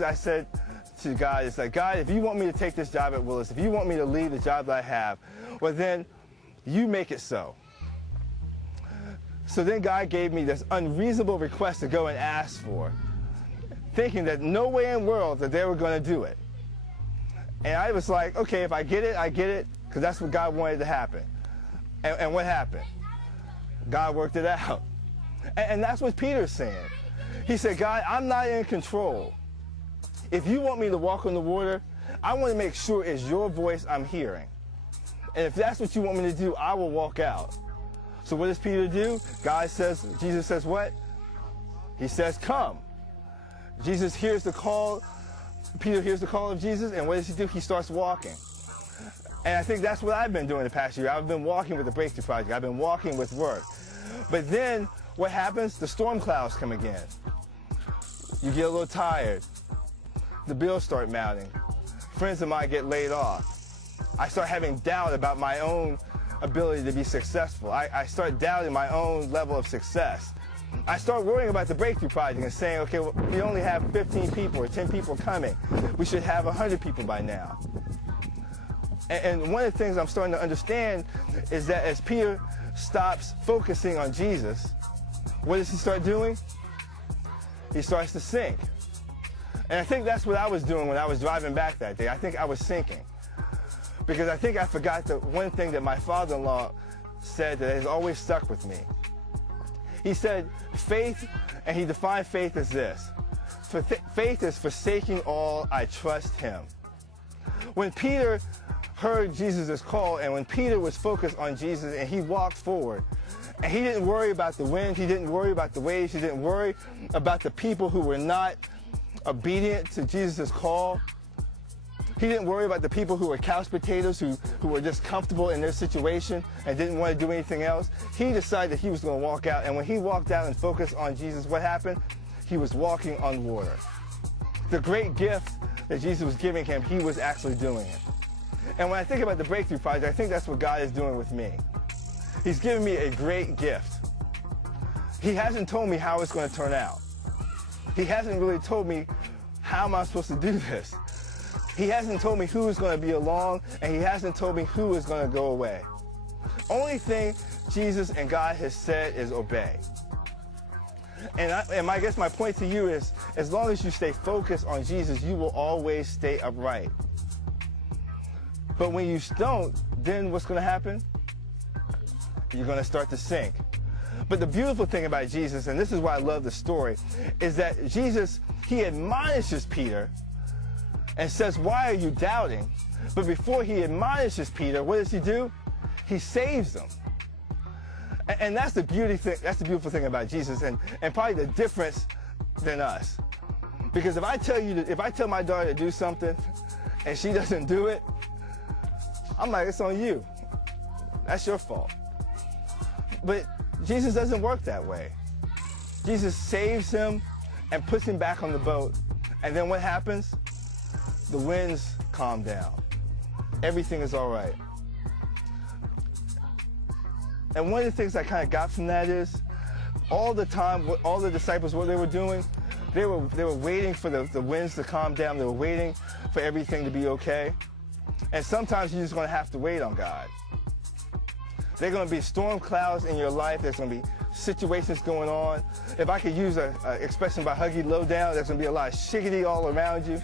I said to God, it's like, God, if you want me to take this job at Willis, if you want me to leave the job that I have, well then, you make it so. So then God gave me this unreasonable request to go and ask for, thinking that no way in the world that they were going to do it. And I was like, okay, if I get it, I get it, because that's what God wanted to happen. And what happened? God worked it out. And that's what Peter's saying. He said, God, I'm not in control. If you want me to walk on the water, I want to make sure it's your voice I'm hearing. And if that's what you want me to do, I will walk out. So what does Peter do? Jesus says what? He says, come. Jesus hears the call. Peter hears the call of Jesus, and what does he do? He starts walking. And I think that's what I've been doing the past year. I've been walking with the Breakthrough Project. I've been walking with work. But then what happens? The storm clouds come again. You get a little tired. The bills start mounting. Friends of mine get laid off. I start having doubt about my own ability to be successful. I start doubting my own level of success. I start worrying about the Breakthrough Project and saying, okay, well, we only have 15 people or 10 people coming. We should have 100 people by now. And one of the things I'm starting to understand is that as Peter stops focusing on Jesus, what does he start doing? He starts to sink. And I think that's what I was doing when I was driving back that day. I think I was sinking. Because I think I forgot the one thing that my father-in-law said that has always stuck with me. He said, faith, and he defined faith as this. Faith is forsaking all, I trust him. When Peter heard Jesus' call, and when Peter was focused on Jesus and he walked forward, and he didn't worry about the wind, he didn't worry about the waves, he didn't worry about the people who were not obedient to Jesus' call. He didn't worry about the people who were couch potatoes, who were just comfortable in their situation and didn't want to do anything else. He decided he was going to walk out, and when he walked out and focused on Jesus, what happened? He was walking on water. The great gift that Jesus was giving him, he was actually doing it. And when I think about the Breakthrough Project, I think that's what God is doing with me. He's giving me a great gift. He hasn't told me how it's going to turn out. He hasn't really told me how am I supposed to do this. He hasn't told me who is going to be along, and he hasn't told me who is going to go away. Only thing Jesus and God has said is obey. And I guess my point to you is, as long as you stay focused on Jesus, you will always stay upright. But when you don't, then what's going to happen? You're going to start to sink. But the beautiful thing about Jesus, and this is why I love the story, is that Jesus, he admonishes Peter and says, why are you doubting? But before he admonishes Peter, what does he do? He saves him. And that's the beautiful thing about Jesus, and probably the difference than us. Because if I tell my daughter to do something and she doesn't do it, I'm like, it's on you. That's your fault. But Jesus doesn't work that way. Jesus saves him and puts him back on the boat. And then what happens? The winds calm down. Everything is all right. And one of the things I kind of got from that is, all the time, all the disciples, what they were doing, they were waiting for the winds to calm down. They were waiting for everything to be okay. And sometimes you're just going to have to wait on God. There are going to be storm clouds in your life. There's going to be situations going on. If I could use an expression by Huggy Lowdown, there's going to be a lot of shiggity all around you.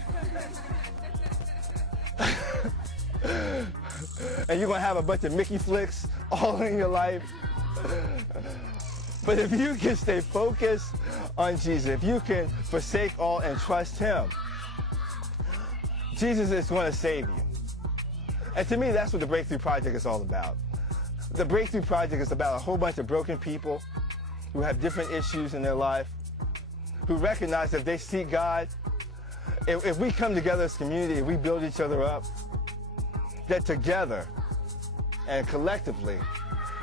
And you're going to have a bunch of Mickey flicks all in your life. But if you can stay focused on Jesus, if you can forsake all and trust him, Jesus is going to save you. And to me, that's what the Breakthrough Project is all about. The Breakthrough Project is about a whole bunch of broken people who have different issues in their life, who recognize that if they seek God, if we come together as a community, if we build each other up, that together and collectively,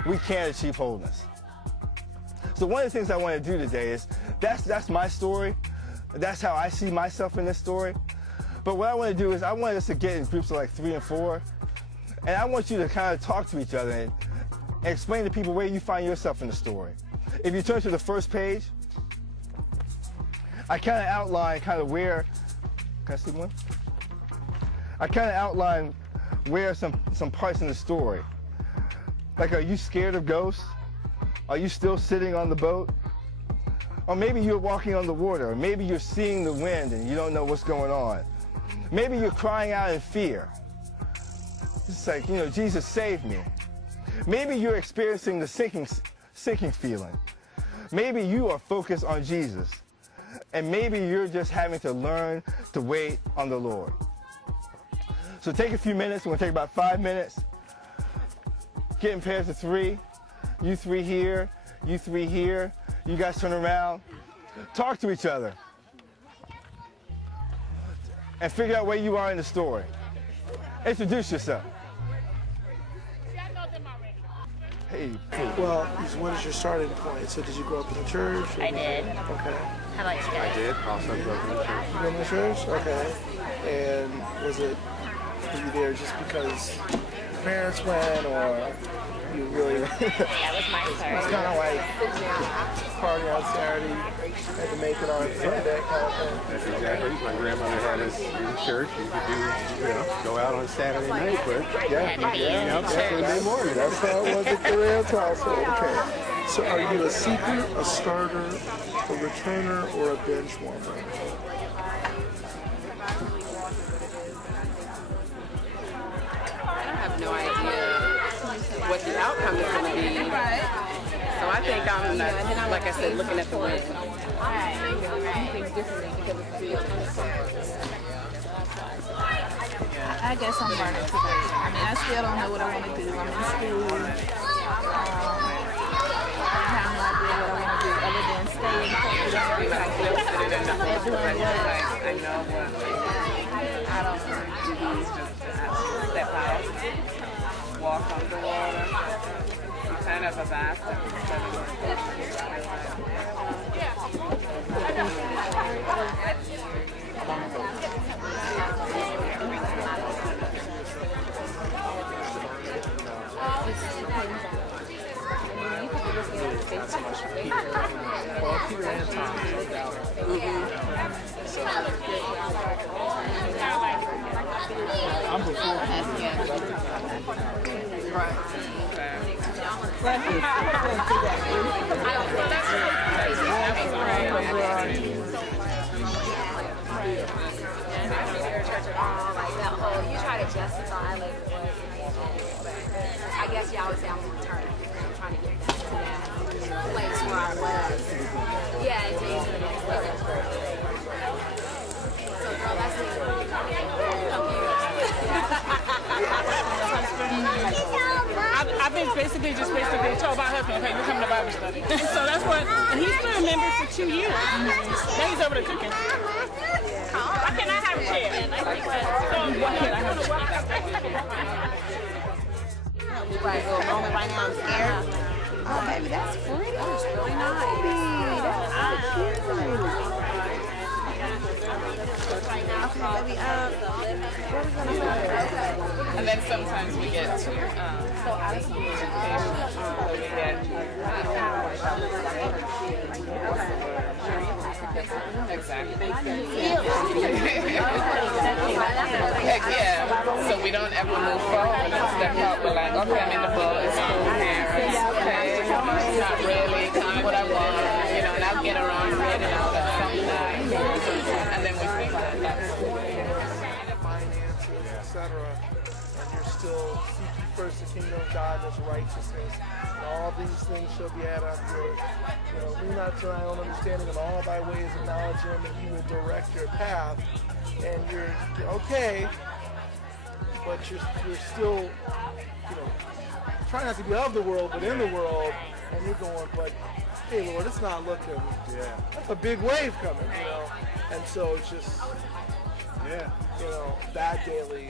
we can achieve wholeness. So one of the things I want to do today is, that's my story. That's how I see myself in this story. But what I want to do is, I want us to get in groups of like 3 and 4. And I want you to kind of talk to each other and explain to people where you find yourself in the story. If you turn to the first page, I kind of outline kind of where Can I see one? I kind of outlined where some parts in the story. Like, are you scared of ghosts? Are you still sitting on the boat? Or maybe you're walking on the water, or maybe you're seeing the wind and you don't know what's going on. Maybe you're crying out in fear. It's like, you know, Jesus saved me. Maybe you're experiencing the sinking feeling. Maybe you are focused on Jesus. And maybe you're just having to learn to wait on the Lord. So take a few minutes. We're going to take about 5 minutes. Get in pairs of 3. You 3 here. You 3 here. You guys turn around. Talk to each other. And figure out where you are in the story. Introduce yourself. Hey. Well, when is your starting point? So did you grow up in the church? I did. Okay. How about you guys? I did. Also grew up in the church. You grew up in the church? Okay. And were you there just because your parents went, or you really? Yeah, it was my turn. It's kind of like party on Saturday, had to make it on Sunday kind of thing. That's exactly. My grandmother had us in church. You could do, go out on Saturday night, but Sunday morning. That's how it was at the Rams household. Okay. So are you a seeker, a starter, a returner, or a bench warmer? I have no idea what the outcome is going to be. So I think I'm, like I said, looking at the win. I guess I'm learning today. I mean, I still don't know what I want to do. I'm in school. I have no idea what I want to do other than stay in corporate. But I still sit it in the home because I know what I don't know. it's just to step out, walk on the water. I'm kind of a bastard. Well, Peter and Tom, no doubt. I'm before Right. You try to justify like I guess y'all would say I'm returning. I'm trying to get back to that place where I was. Yeah, it's easy to next level. So girl, that's it. I've been basically told my husband, okay, you're coming to Bible study. So that's what, and he's been a member for 2 years. Now he's over there cooking. Why can't I have a chair? Why can't I have a chair? Right, little moment right now, I'm scared. Oh, baby, that's pretty. That's really nice. That's so cute. Okay, baby, where are we going to go? And then sometimes we get to exactly. Heck yeah. So we don't ever move forward and step out. We're like, okay, I'm in the boat. It's cool, parents. Okay, not really what I want. And I'll get around to it and I'll get something nice. And then we think that's finances, etc., and you're still seeking first the kingdom of God and His righteousness, and all these things shall be added unto you. Lean not to thy own understanding, in all thy ways acknowledge Him, and He will direct your path. And you're okay, but you're still, trying not to be of the world, but in the world, and you're going, but hey, Lord, it's not looking. That's a big wave coming, and so it's just. Yeah. That daily,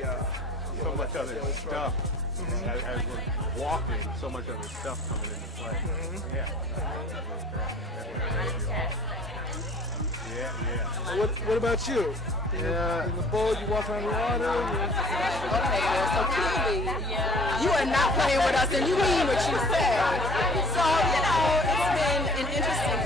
so much other stuff. As we're walking, so much other stuff coming into play. Yeah. Yeah. What about you? In the boat, you walk on the water. Okay, so clearly, you are not playing with us, and you mean what you said. So, it's been an interesting